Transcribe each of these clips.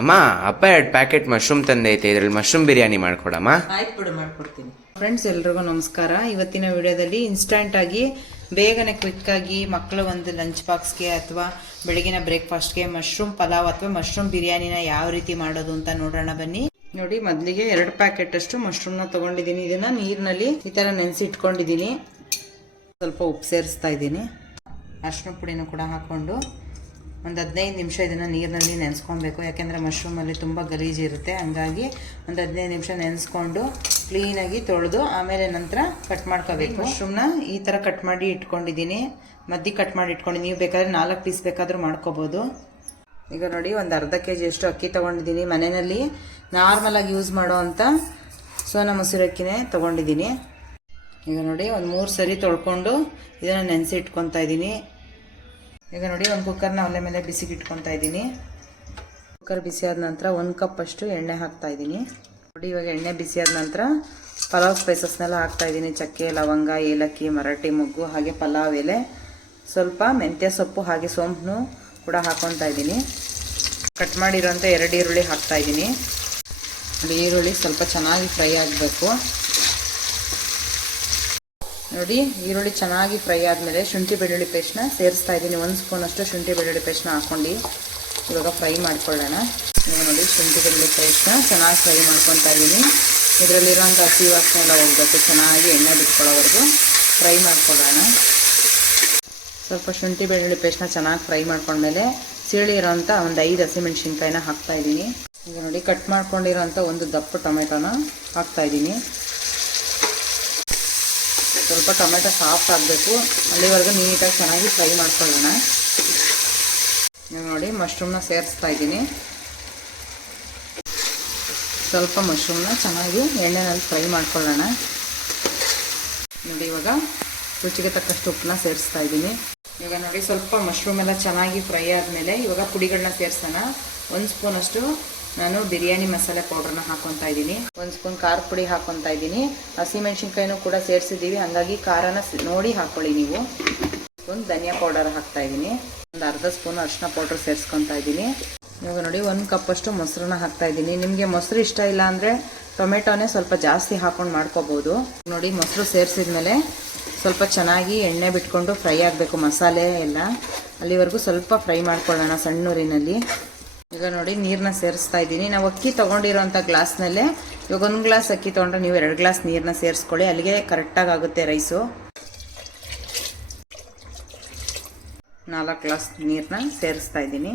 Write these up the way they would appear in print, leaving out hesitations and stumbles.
ಅಮ್ಮ ಅಪ್ಪ 2 packet mushroom ತಂದೈತೆ, ಇದ್ರಲ್ಲಿ ಮಶ್ರೂಮ್ ಬಿರಿಯಾನಿ ಮಾಡ್ಕೊಡಮ್ಮ. ಆಯ್ತು ಬಿಡು, ಮಾಡ್ಕೊಡ್ತೀನಿ. ಫ್ರೆಂಡ್ಸ್, ಎಲ್ರಿಗೂ ನಮಸ್ಕಾರ. ಇವತ್ತಿನ ವಿಡಿಯೋದಲ್ಲಿ ಇನ್ಸ್ಟಂಟ್ ಆಗಿ ಬೇಗನೆ ಕ್ವಿಕ್ ಆಗಿ ಮಕ್ಕಳ ಒಂದು ಲಂಚ್ ಬಾಕ್ಸ್ಗೆ ಅಥವಾ ಬೆಳಗಿನ ಬ್ರೇಕ್ಫಾಸ್ಟ್ಗೆ ಮಶ್ರೂಮ್ ಪಲಾವ್ ಅಥವಾ ಮಶ್ರೂಮ್ ಬಿರಿಯಾನಿನ ಯಾವ ರೀತಿ ಮಾಡೋದು ಅಂತ ನೋಡೋಣ ಬನ್ನಿ. ನೋಡಿ, ಮೊದಲಿಗೆ 2 ಪ್ಯಾಕೆಟ್ ಅಷ್ಟು ಮಶ್ರೂಮ್ನ ತಗೊಂಡಿದ್ದೀನಿ. ಇದನ್ನ ನೀರಿನಲ್ಲಿ ಈ ತರ ನೆನೆಸಿ ಇಟ್ಕೊಂಡಿದ್ದೀನಿ. ಸ್ವಲ್ಪ ಉಪ್ಪು ಸೇರಿಸ್ತಾ ಇದ್ದೀನಿ. ಅರಿಶಿನ ಪುಡಿನೂ ಕೂಡ ಹಾಕೊಂಡು ಒಂದು 15 ನಿಮಿಷ ಇದನ್ನು ನೀರಿನಲ್ಲಿ ನೆನೆಸ್ಕೊಬೇಕು. ಯಾಕೆಂದರೆ ಮಶ್ರೂಮಲ್ಲಿ ತುಂಬ ಗಲೀಜು ಇರುತ್ತೆ. ಹಂಗಾಗಿ ಒಂದು 15 ನಿಮಿಷ ನೆನೆಸ್ಕೊಂಡು ಕ್ಲೀನಾಗಿ ತೊಳೆದು ಆಮೇಲೆ ನಂತರ ಕಟ್ ಮಾಡ್ಕೋಬೇಕು. ಮಶ್ರೂಮ್ನ ಈ ಥರ ಕಟ್ ಮಾಡಿ ಇಟ್ಕೊಂಡಿದ್ದೀನಿ. ಮಧ್ಯೆ ಕಟ್ ಮಾಡಿ ಇಟ್ಕೊಂಡಿದ್ದೀನಿ. ನೀವು ಬೇಕಾದರೆ 4 ಪೀಸ್ ಬೇಕಾದರೂ ಮಾಡ್ಕೋಬೋದು. ಈಗ ನೋಡಿ, ಒಂದು ಅರ್ಧ kg ಅಷ್ಟು ಅಕ್ಕಿ ತೊಗೊಂಡಿದ್ದೀನಿ. ಮನೆಯಲ್ಲಿ ನಾರ್ಮಲಾಗಿ ಯೂಸ್ ಮಾಡೋ ಅಂಥ ಸೋನಾ ಮಸೂರಿ ಅಕ್ಕಿನೇ ತೊಗೊಂಡಿದ್ದೀನಿ. ಈಗ ನೋಡಿ, ಒಂದು 3 ಸರಿ ತೊಳ್ಕೊಂಡು ಇದನ್ನು ನೆನೆಸಿ ಇಟ್ಕೊತಾ ಇದ್ದೀನಿ. ಈಗ ನೋಡಿ, ಒಂದು ಕುಕ್ಕರ್ನ ಒಲೆ ಮೇಲೆ ಬಿಸಿಗೆ ಇಟ್ಕೊತಾ ಇದ್ದೀನಿ. ಕುಕ್ಕರ್ ಬಿಸಿ ಆದ ನಂತರ 1 ಕಪ್ ಅಷ್ಟು ಎಣ್ಣೆ ಹಾಕ್ತಾ ಇದ್ದೀನಿ. ನೋಡಿ, ಇವಾಗ ಎಣ್ಣೆ ಬಿಸಿ ಆದ ನಂತರ ಪಲಾವ್ ಸ್ಪೈಸಸ್ನೆಲ್ಲ ಹಾಕ್ತಾ ಇದ್ದೀನಿ. ಚಕ್ಕೆ, ಲವಂಗ, ಏಲಕ್ಕಿ, ಮರಾಠಿ ಮೊಗ್ಗು, ಹಾಗೆ ಪಲಾವ್ ಎಲೆ, ಸ್ವಲ್ಪ ಮೆಂತ್ಯ ಸೊಪ್ಪು, ಹಾಗೆ ಸೋಂಪು ಕೂಡ ಹಾಕ್ಕೊತಾ ಇದ್ದೀನಿ. ಕಟ್ ಮಾಡಿರೋಂಥ 2 ಈರುಳ್ಳಿ ಹಾಕ್ತಾ ಇದ್ದೀನಿ. ಈರುಳ್ಳಿ ಸ್ವಲ್ಪ ಚೆನ್ನಾಗಿ ಫ್ರೈ ಆಗಬೇಕು. ನೋಡಿ, ಈರುಳ್ಳಿ ಚೆನ್ನಾಗಿ ಫ್ರೈ ಆದಮೇಲೆ ಶುಂಠಿ ಬೆಳ್ಳುಳ್ಳಿ ಪೇಸ್ಟ್ನ ಸೇರಿಸ್ತಾ ಇದ್ದೀನಿ. 1 ಸ್ಪೂನ್ ಅಷ್ಟು ಶುಂಠಿ ಬೆಳ್ಳುಳ್ಳಿ ಪೇಸ್ಟ್ನ ಹಾಕ್ಕೊಂಡು ಇವಾಗ ಫ್ರೈ ಮಾಡ್ಕೊಳ್ಳೋಣ. ನೋಡಿ, ಶುಂಠಿ ಬೆಳ್ಳುಳ್ಳಿ ಪೇಸ್ಟ್ನ ಚೆನ್ನಾಗಿ ಫ್ರೈ ಮಾಡ್ಕೊತಾ ಇದ್ದೀನಿ. ಇದರಲ್ಲಿರೋಂಥ ಹಸಿ ವಾಸನೆ ಎಲ್ಲ ಹೋಗಬೇಕು. ಚೆನ್ನಾಗಿ ಎಣ್ಣೆ ಬಿಟ್ಕೊಳ್ಳೋವರೆಗೂ ಫ್ರೈ ಮಾಡ್ಕೊಳ್ಳೋಣ. ಸ್ವಲ್ಪ ಶುಂಠಿ ಬೆಳ್ಳುಳ್ಳಿ ಪೇಸ್ಟ್ನ ಚೆನ್ನಾಗಿ ಫ್ರೈ ಮಾಡ್ಕೊಂಡ್ಮೇಲೆ ಸೀಳಿರೋಂಥ ಒಂದು 5 ಹಸಿಮೆಣ್ಸಿನ್ಕಾಯಿನ ಹಾಕ್ತಾ ಇದ್ದೀನಿ. ಈಗ ನೋಡಿ, ಕಟ್ ಮಾಡ್ಕೊಂಡಿರೋಂಥ ಒಂದು ದಪ್ಪ ಟೊಮೆಟೊನ ಹಾಕ್ತಾ ಇದ್ದೀನಿ. ಸ್ವಲ್ಪ ಟೊಮೆಟೊ ಸಾಫ್ಟ್ ಆಗಬೇಕು. ಅಲ್ಲಿವರೆಗೂ ನೀಟಾಗಿ ಚೆನ್ನಾಗಿ ಫ್ರೈ ಮಾಡ್ಕೊಳ್ಳೋಣ. ನೋಡಿ, ಮಶ್ರೂಮ್ನ ಸೇರಿಸ್ತಾ ಇದ್ದೀನಿ. ಸ್ವಲ್ಪ ಮಶ್ರೂಮ್ನ ಚೆನ್ನಾಗಿ ಎಣ್ಣೆನಲ್ಲಿ ಫ್ರೈ ಮಾಡ್ಕೊಳ್ಳೋಣ. ನೋಡಿ, ಇವಾಗ ರುಚಿಗೆ ತಕ್ಕಷ್ಟು ಉಪ್ಪನ್ನ ಸೇರಿಸ್ತಾ ಇದ್ದೀನಿ. ಇವಾಗ ನೋಡಿ, ಸ್ವಲ್ಪ ಮಶ್ರೂಮ್ ಎಲ್ಲ ಚೆನ್ನಾಗಿ ಫ್ರೈ ಆದಮೇಲೆ ಇವಾಗ ಪುಡಿಗಳನ್ನ ಸೇರಿಸೋಣ. 1 ಸ್ಪೂನ್ ಅಷ್ಟು ನಾನು ಬಿರಿಯಾನಿ ಮಸಾಲೆ ಪೌಡ್ರನ್ನ ಹಾಕೊತಾ ಇದ್ದೀನಿ. 1 ಸ್ಪೂನ್ ಖಾರ ಪುಡಿ ಹಾಕೊತಾ ಇದ್ದೀನಿ. ಹಸಿಮೆಣ್ಸಿನ್ಕಾಯಿನೂ ಕೂಡ ಸೇರಿಸಿದ್ದೀವಿ, ಹಾಗಾಗಿ ಖಾರನ ನೋಡಿ ಹಾಕೊಳ್ಳಿ ನೀವು. 1 ಸ್ಪೂನ್ ಧನಿಯಾ ಪೌಡರ್ ಹಾಕ್ತಾ ಇದ್ದೀನಿ. ಒಂದು ಅರ್ಧ ಸ್ಪೂನ್ ಅರಿಶಿನ ಪೌಡ್ರ್ ಸೇರಿಸ್ಕೊತಾ ಇದ್ದೀನಿ. ಇವಾಗ ನೋಡಿ, 1 ಕಪ್ ಅಷ್ಟು ಮೊಸರನ್ನ ಹಾಕ್ತಾ ಇದ್ದೀನಿ. ನಿಮಗೆ ಮೊಸರು ಇಷ್ಟ ಇಲ್ಲ ಅಂದರೆ ಟೊಮೆಟೊನೇ ಸ್ವಲ್ಪ ಜಾಸ್ತಿ ಹಾಕೊಂಡು ಮಾಡ್ಕೋಬೋದು. ನೋಡಿ, ಮೊಸರು ಸೇರಿಸಿದ್ಮೇಲೆ ಸ್ವಲ್ಪ ಚೆನ್ನಾಗಿ ಎಣ್ಣೆ ಬಿಟ್ಕೊಂಡು ಫ್ರೈ ಆಗಬೇಕು. ಮಸಾಲೆ ಎಲ್ಲ ಅಲ್ಲಿವರೆಗೂ ಸ್ವಲ್ಪ ಫ್ರೈ ಮಾಡ್ಕೊಳ್ಳೋಣ ಸಣ್ಣೂರಿನಲ್ಲಿ. ಈಗ ನೋಡಿ, ನೀರನ್ನ ಸೇರಿಸ್ತಾ ಇದ್ದೀನಿ. ನಾವು ಅಕ್ಕಿ ತೊಗೊಂಡಿರೋಂಥ ಗ್ಲಾಸ್ನಲ್ಲೇ ಇವಾಗ 1 ಗ್ಲಾಸ್ ಅಕ್ಕಿ ತೊಗೊಂಡ್ರೆ ನೀವು 2 ಗ್ಲಾಸ್ ನೀರನ್ನ ಸೇರಿಸ್ಕೊಳ್ಳಿ. ಅಲ್ಲಿಗೆ ಕರೆಕ್ಟಾಗಿ ಆಗುತ್ತೆ ರೈಸು. 4 ಗ್ಲಾಸ್ ನೀರನ್ನ ಸೇರಿಸ್ತಾ ಇದ್ದೀನಿ.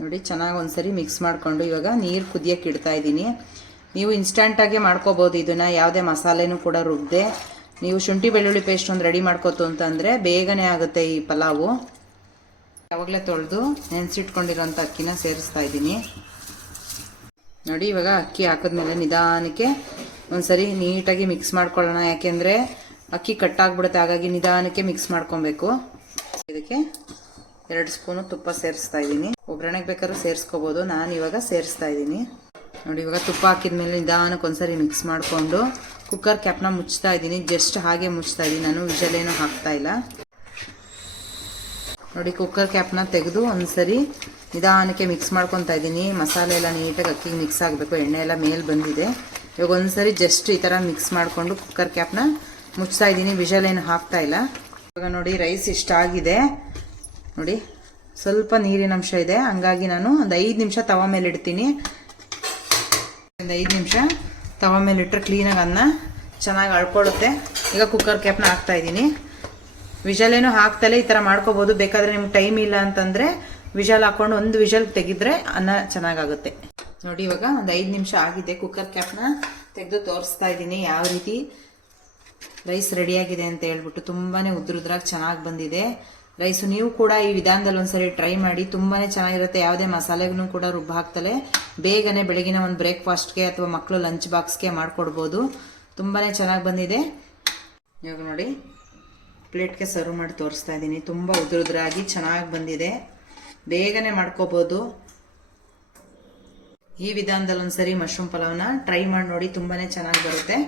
ನೋಡಿ, ಚೆನ್ನಾಗಿ ಒಂದ್ಸರಿ ಮಿಕ್ಸ್ ಮಾಡಿಕೊಂಡು ಇವಾಗ ನೀರು ಕುದಿಯೋಕೆ ಇಡ್ತಾ ಇದ್ದೀನಿ. ನೀವು ಇನ್ಸ್ಟಂಟಾಗೆ ಮಾಡ್ಕೋಬೋದು ಇದನ್ನು. ಯಾವುದೇ ಮಸಾಲೆನೂ ಕೂಡ ರುಬ್ಬದೆ ನೀವು ಶುಂಠಿ ಬೆಳ್ಳುಳ್ಳಿ ಪೇಸ್ಟ್ ಒಂದು ರೆಡಿ ಮಾಡ್ಕೋತು ಅಂತಂದರೆ ಬೇಗನೆ ಆಗುತ್ತೆ ಈ ಪಲಾವು. ಯಾವಾಗಲೇ ತೊಳೆದು ನೆನೆಸಿಟ್ಕೊಂಡಿರೋಂಥ ಅಕ್ಕಿನ ಸೇರಿಸ್ತಾ ಇದ್ದೀನಿ. ನೋಡಿ, ಇವಾಗ ಅಕ್ಕಿ ಹಾಕಿದ್ಮೇಲೆ ನಿಧಾನಕ್ಕೆ ಒಂದ್ಸರಿ ನೀಟಾಗಿ ಮಿಕ್ಸ್ ಮಾಡ್ಕೊಳ್ಳೋಣ. ಯಾಕೆಂದರೆ ಅಕ್ಕಿ ಕಟ್ಟಾಗ್ಬಿಡುತ್ತೆ, ಹಾಗಾಗಿ ನಿಧಾನಕ್ಕೆ ಮಿಕ್ಸ್ ಮಾಡ್ಕೊಬೇಕು. ಇದಕ್ಕೆ 2 ಸ್ಪೂನು ತುಪ್ಪ ಸೇರಿಸ್ತಾ ಇದ್ದೀನಿ. ಒಗ್ಗರಣೆಗೆ ಬೇಕಾದ್ರೂ ಸೇರಿಸ್ಕೋಬೋದು. ನಾನು ಇವಾಗ ಸೇರಿಸ್ತಾ ಇದ್ದೀನಿ. ನೋಡಿ, ಇವಾಗ ತುಪ್ಪ ಹಾಕಿದ್ಮೇಲೆ ನಿಧಾನಕ್ಕೆ ಒಂದ್ಸರಿ ಮಿಕ್ಸ್ ಮಾಡಿಕೊಂಡು ಕುಕ್ಕರ್ ಕ್ಯಾಪ್ನ ಮುಚ್ತಾ ಇದ್ದೀನಿ. ಜಸ್ಟ್ ಹಾಗೆ ಮುಚ್ತಾ ಇದ್ದೀನಿ, ನಾನು ವಿಷಲ್ ಏನೂ ಹಾಕ್ತಾ ಇಲ್ಲ. ನೋಡಿ, ಕುಕ್ಕರ್ ಕ್ಯಾಪ್ನ ತೆಗೆದು ಒಂದ್ಸರಿ ನಿಧಾನಕ್ಕೆ ಮಿಕ್ಸ್ ಮಾಡ್ಕೊತಾ ಇದ್ದೀನಿ. ಮಸಾಲೆ ಎಲ್ಲ ನೀಟಾಗಿ ಅಕ್ಕಿಗೆ ಮಿಕ್ಸ್ ಆಗಬೇಕು. ಎಣ್ಣೆ ಎಲ್ಲ ಮೇಲೆ ಬಂದಿದೆ. ಇವಾಗ ಒಂದ್ಸರಿ ಜಸ್ಟ್ ಈ ಥರ ಮಿಕ್ಸ್ ಮಾಡಿಕೊಂಡು ಕುಕ್ಕರ್ ಕ್ಯಾಪ್ನ ಮುಚ್ತಾ ಇದ್ದೀನಿ. ವಿಷಲ್ ಏನು ಹಾಕ್ತಾ ಇಲ್ಲ. ಇವಾಗ ನೋಡಿ, ರೈಸ್ ಇಷ್ಟ ಆಗಿದೆ. ನೋಡಿ, ಸ್ವಲ್ಪ ನೀರಿನ ಅಂಶ ಇದೆ, ಹಂಗಾಗಿ ನಾನು ಒಂದು 5 ನಿಮಿಷ ತವ ಮೇಲೆ ಇಡ್ತೀನಿ. ಒಂದು 5 ನಿಮಿಷ ತವ ಮೇಲೆ ಇಟ್ಟರೆ ಕ್ಲೀನಾಗಿ ಅನ್ನ ಚೆನ್ನಾಗಿ ಅಳ್ಕೊಳ್ಳುತ್ತೆ. ಈಗ ಕುಕ್ಕರ್ ಕ್ಯಾಪ್ನ ಹಾಕ್ತಾ ಇದ್ದೀನಿ. ವಿಷಲ್ ಏನೋ ಹಾಕ್ತಲೇ ಈ ಥರ ಮಾಡ್ಕೋಬೋದು. ಬೇಕಾದರೆ ನಿಮ್ಗೆ ಟೈಮ್ ಇಲ್ಲ ಅಂತಂದರೆ ವಿಷಲ್ ಹಾಕ್ಕೊಂಡು 1 ವಿಷಲ್ ತೆಗೆದ್ರೆ ಅನ್ನ ಚೆನ್ನಾಗಾಗುತ್ತೆ. ನೋಡಿ, ಇವಾಗ ಒಂದು 5 ನಿಮಿಷ ಆಗಿದೆ. ಕುಕ್ಕರ್ ಕ್ಯಾಪ್ನ ತೆಗೆದು ತೋರಿಸ್ತಾ ಇದ್ದೀನಿ ಯಾವ ರೀತಿ ರೈಸ್ ರೆಡಿಯಾಗಿದೆ ಅಂತ ಹೇಳ್ಬಿಟ್ಟು. ತುಂಬಾ ಉದ್ರುದ್ರಾಗಿ ಚೆನ್ನಾಗಿ ಬಂದಿದೆ ರೈಸು. ನೀವು ಕೂಡ ಈ ವಿಧಾನದಲ್ಲಿ ಒಂದ್ಸರಿ ಟ್ರೈ ಮಾಡಿ, ತುಂಬಾ ಚೆನ್ನಾಗಿರುತ್ತೆ. ಯಾವುದೇ ಮಸಾಲೆಗೂ ಕೂಡ ರುಬ್ಬ ಹಾಕ್ತಲೇ ಬೇಗನೆ ಬೆಳಗಿನ ಒಂದು ಬ್ರೇಕ್ಫಾಸ್ಟ್ಗೆ ಅಥವಾ ಮಕ್ಕಳು ಲಂಚ್ ಬಾಕ್ಸ್ಗೆ ಮಾಡಿಕೊಡ್ಬೋದು. ತುಂಬಾ ಚೆನ್ನಾಗಿ ಬಂದಿದೆ. ಇವಾಗ ನೋಡಿ, ಪ್ಲೇಟ್ಗೆ ಸರ್ವ್ ಮಾಡಿ ತೋರಿಸ್ತಾ ಇದ್ದೀನಿ. ತುಂಬ ಉದ್ರುದ್ರಾಗಿ ಚೆನ್ನಾಗಿ ಬಂದಿದೆ. ಬೇಗನೆ ಮಾಡ್ಕೋಬೋದು. ಈ ವಿಧಾನದಲ್ಲಿ ಒಂದ್ಸರಿ ಮಶ್ರೂಮ್ ಪಲಾವ್ನ ಟ್ರೈ ಮಾಡಿ ನೋಡಿ, ತುಂಬಾ ಚೆನ್ನಾಗಿ ಬರುತ್ತೆ.